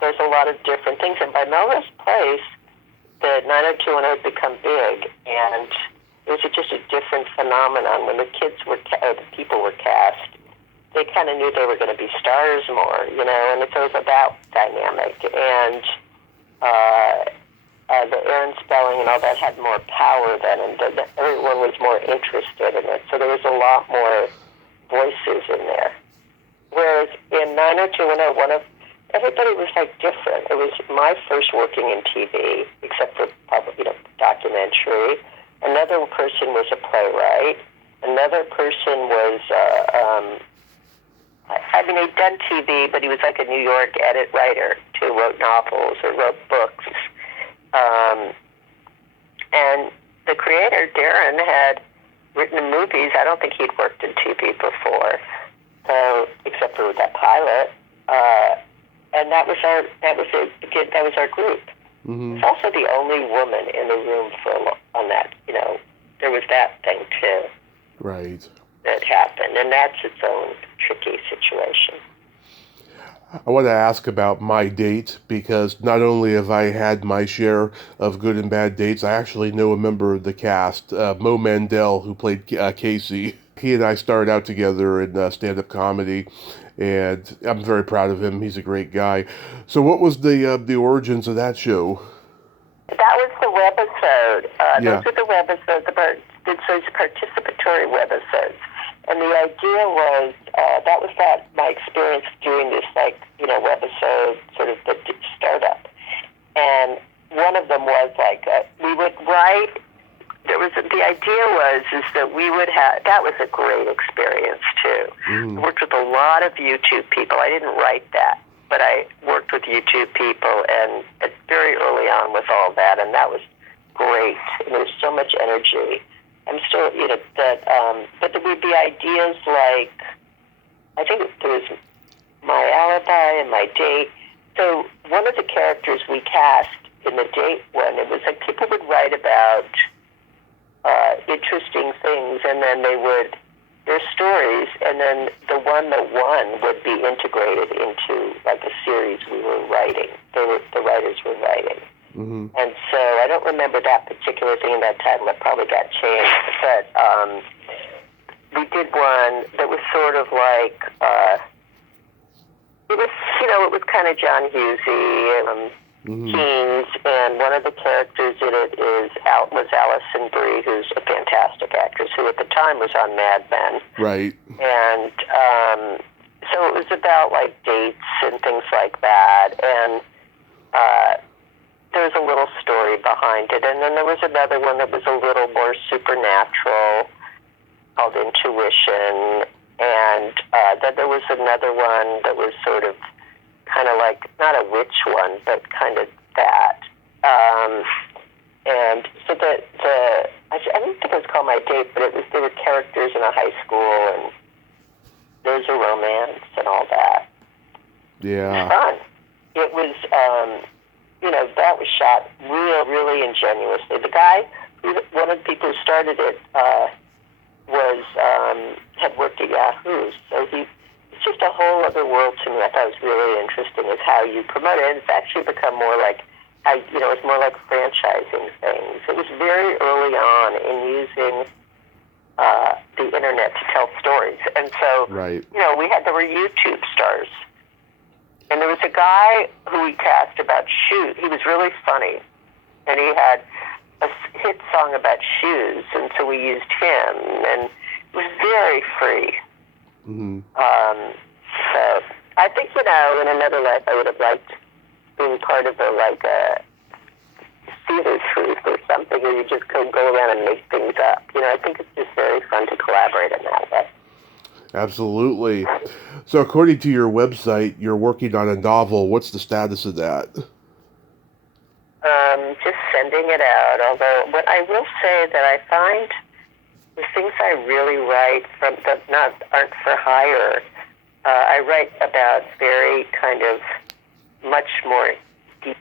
there's a lot of different things. And by Melrose Place, the 90210 had become big, and it was just a different phenomenon. When the people were cast, they kind of knew they were going to be stars more, and it was about dynamic. And the Aaron Spelling and all that had more power then, and everyone was more interested in it. So there was a lot more voices in there. Whereas in 90210, everybody was different. It was my first working in TV, except for documentary. Another person was a playwright. Another person was. He'd done TV, but he was like a New York edit writer too, wrote novels or wrote books. And the creator, Darren, had written movies. I don't think he'd worked in TV before, except for that pilot. And that was our group. Mm-hmm. It's also the only woman in the room on that. There was that thing too. Right. That happened, and that's its own tricky situation. I want to ask about my date, because not only have I had my share of good and bad dates, I actually know a member of the cast, Mo Mandel, who played Casey. He and I started out together in stand-up comedy, and I'm very proud of him. He's a great guy. So what was the origins of that show? That was the webisode. Those were the webisodes, those participatory webisodes. And the idea was, my experience doing this, webisode, sort of the startup. And one of them was we would write, the idea is that we would have, that was a great experience too. I worked with a lot of YouTube people. I didn't write that, but I worked with YouTube people and very early on with all that, and that was great. And there was so much energy. I'm still, but there would be ideas like, I think there was my alibi and my date. So one of the characters we cast in the date one, it was people would write about interesting things, and then they would their stories, and then the one that won would be integrated into like a series we were writing. The writers were writing. Mm-hmm. And so I don't remember that particular thing in that title. It probably got changed. But we did one that was sort of like, it was kind of John Hughesy, Keynes, and one of the characters in it was Alison Brie, who's a fantastic actress, who at the time was on Mad Men. Right. And so it was about like dates and things like that. And there was a little story behind it. And then there was another one that was a little more supernatural called Intuition. And then there was another one that was sort of kind of like, not a witch one, but kind of that. And so I didn't think it was called My Date, but there were characters in a high school, and there's a romance and all that. Yeah. It was fun. It was, that was shot really ingenuously. The guy, one of the people who started it, had worked at Yahoo, so it's just a whole other world to me. I thought it was really interesting is how you promote it. It's actually become more like it's more like franchising things. It was very early on in using the internet to tell stories, and so right. There were YouTube stars, and there was a guy who we cast about shoes. He was really funny, and he had a hit song about shoes, and so we used him, and it was very free. Mm-hmm. So I think, in another life I would have liked being part of a theater troupe or something where you just go around and make things up. I think it's just very fun to collaborate in that way. Absolutely. So according to your website, you're working on a novel. What's the status of that? Just sending it out, although what I will say that I find the things I really write aren't for hire. I write about very kind of much more deep,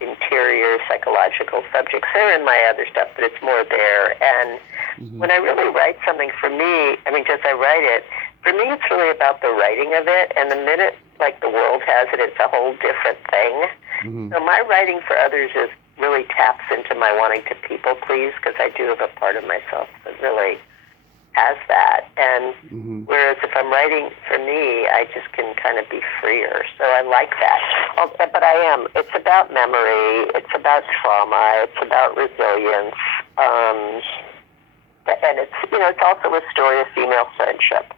interior psychological subjects. They're in my other stuff, but it's more there. And when I really write something, for me, just I write it, for me it's really about the writing of it, and the minute like the world has it, it's a whole different thing. So my writing for others really taps into my wanting to people please, because I do have a part of myself that really has that. And whereas if I'm writing for me, I just can kind of be freer. So I like that. But it's about memory, it's about trauma, it's about resilience. And it's also a story of female friendship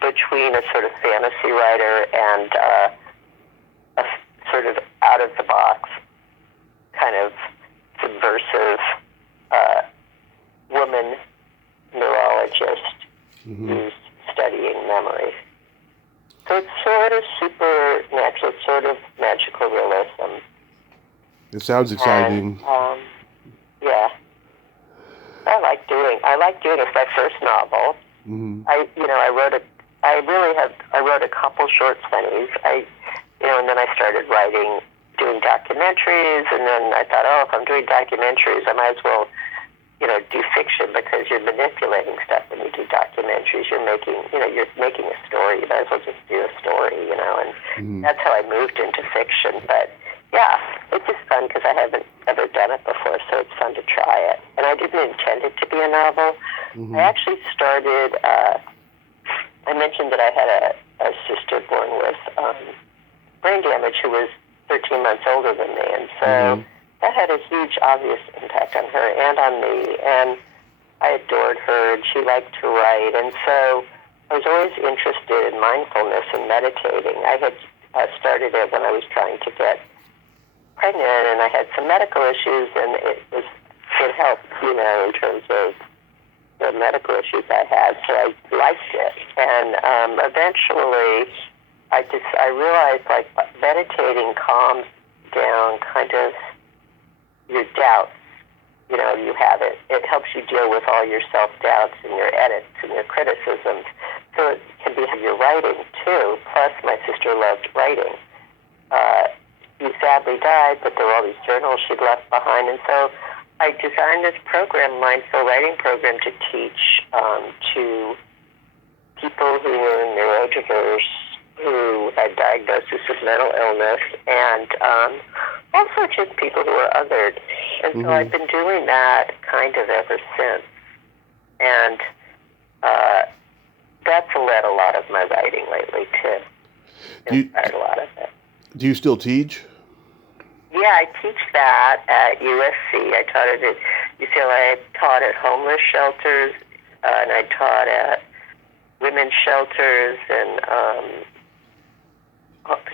between a sort of fantasy writer and a sort of out-of-the-box, kind of subversive woman neurologist who's studying memory. So it's sort of supernatural, sort of magical realism. It sounds exciting. And, yeah. I like doing it. It's my first novel. Mm-hmm. I wrote a couple short stories. And then I started doing documentaries, and then I thought, if I'm doing documentaries, I might as well, do fiction, because you're manipulating stuff when you do documentaries. You're making a story. You might as well just do a story, and that's how I moved into fiction. But yeah, it's just fun because I haven't ever done it before, so it's fun to try it. And I didn't intend it to be a novel. Mm-hmm. I actually started, I mentioned that I had a sister born with brain damage who was 13 months older than me, and so that had a huge, obvious impact on her and on me, and I adored her, and she liked to write, and so I was always interested in mindfulness and meditating. I had started it when I was trying to get pregnant, and I had some medical issues, and it helped, in terms of the medical issues I had, so I liked it. And eventually, I realized, like, meditating calms down kind of your doubts. You have it. It helps you deal with all your self-doubts and your edits and your criticisms. So it can be your writing, too. Plus, my sister loved writing. She sadly died, but there were all these journals she'd left behind. And so I designed this program, mindful writing program, to teach to people who were neurodiverse, who had diagnosis of mental illness, and also just people who were othered. And so I've been doing that kind of ever since. And that's led a lot of my writing lately, too. Inspired a lot of it. Do you still teach? Yeah, I teach that at USC. I taught it at UCLA. I taught at homeless shelters, and I taught at women's shelters and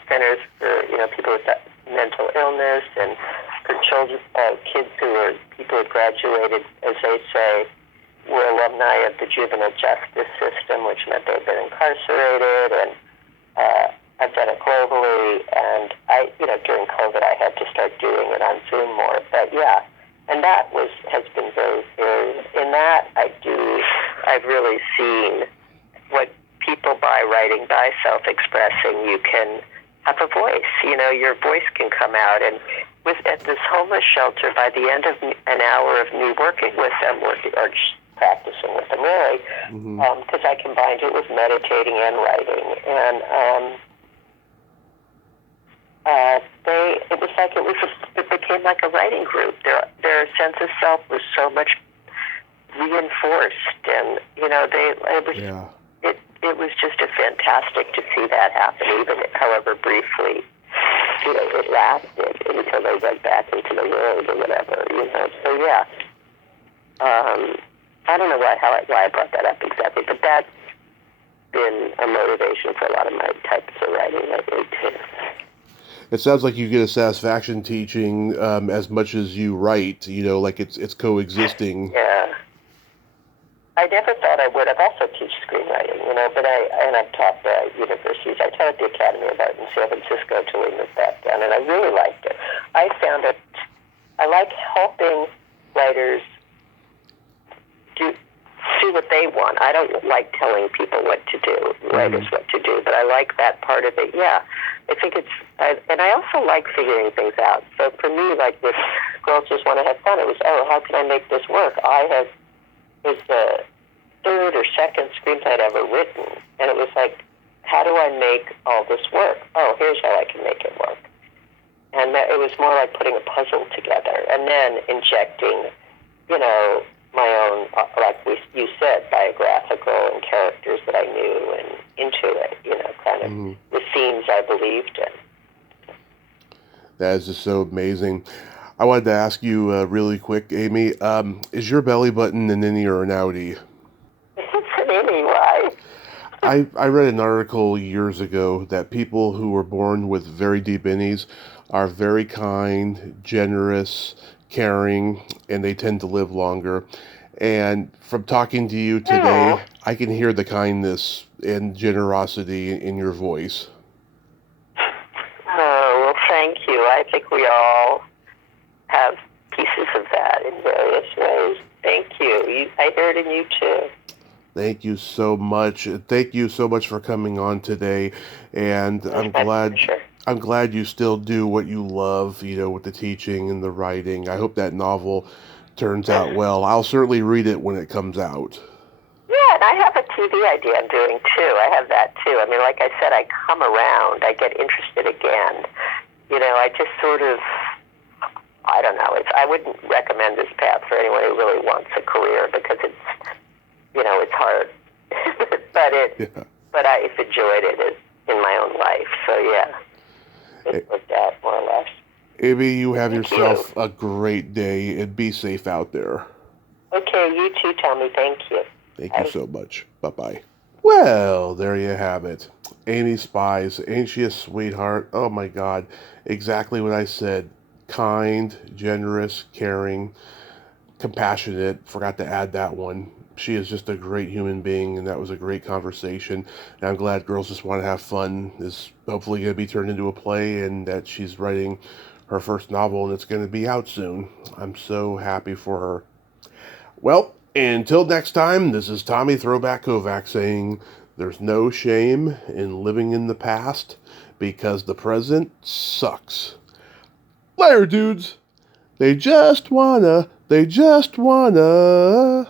centers for people with mental illness, and for children, kids who are people who graduated, as they say, were alumni of the juvenile justice system, which meant they've been incarcerated, and I've done it globally, and during COVID I had to start doing it on Zoom more, but yeah, and that has been very, very, in that I've really seen what people by writing, by self-expressing, you can have a voice, your voice can come out, and at this homeless shelter, by the end of an hour of me working with them, or just practicing with them really, because I combined it with meditating and writing, and it became like a writing group. Their sense of self was so much reinforced, and it was just fantastic to see that happen, even however briefly it lasted until they went back into the world or whatever. So yeah, I don't know why I brought that up exactly, but that's been a motivation for a lot of my types of writing lately too. It sounds like you get a satisfaction teaching as much as you write, like it's coexisting. Yeah. I never thought I would. I've also taught screenwriting, but I've taught at universities. I taught at the Academy of Art in San Francisco to learn this background, and I really liked it. I found it, I like helping writers do what they want. I don't like telling people what to do, writers what to do, but I like that part of it. Yeah, I think and I also like figuring things out. So for me, like this Girls Just Want to Have Fun, it was, how can I make this work? It was the third or second screenplay I'd ever written, and it was like, how do I make all this work? Oh, here's how I can make it work. And it was more like putting a puzzle together, and then injecting, my own, like you said, biographical and characters that I knew and into it, kind of the themes I believed in. That is just so amazing. I wanted to ask you really quick, Amy, is your belly button an innie or an outie? It's an innie, why? I read an article years ago that people who were born with very deep innies are very kind, generous, caring, and they tend to live longer. And from talking to you today, I can hear the kindness and generosity in your voice. Oh, well, thank you. I think we all have pieces of that in various ways. Thank you. I hear it in you, too. Thank you so much. Thank you so much for coming on today. And I'm glad you still do what you love, with the teaching and the writing. I hope that novel turns out well. I'll certainly read it when it comes out. Yeah, and I have a TV idea I'm doing, too. I have that, too. I mean, like I said, I come around. I get interested again. I just sort of, I don't know. I wouldn't recommend this path for anyone who really wants a career, because it's, it's hard. But I've enjoyed it in my own life. So, yeah, it worked out more or less. Amy, you have yourself a great day, and be safe out there. Okay, you too, Tommy. Thank you. Thank you so much. Bye-bye. Well, there you have it. Amy Spies. Ain't she a sweetheart? Oh, my God. Exactly what I said. Kind, generous, caring, compassionate. Forgot to add that one. She is just a great human being, and that was a great conversation. And I'm glad Girls Just Want to Have Fun is hopefully going to be turned into a play, and that she's writing her first novel, and it's going to be out soon. I'm so happy for her. Well, until next time, this is Tommy Throwback Kovac saying there's no shame in living in the past, because the present sucks. Later, dudes. They just wanna They just wanna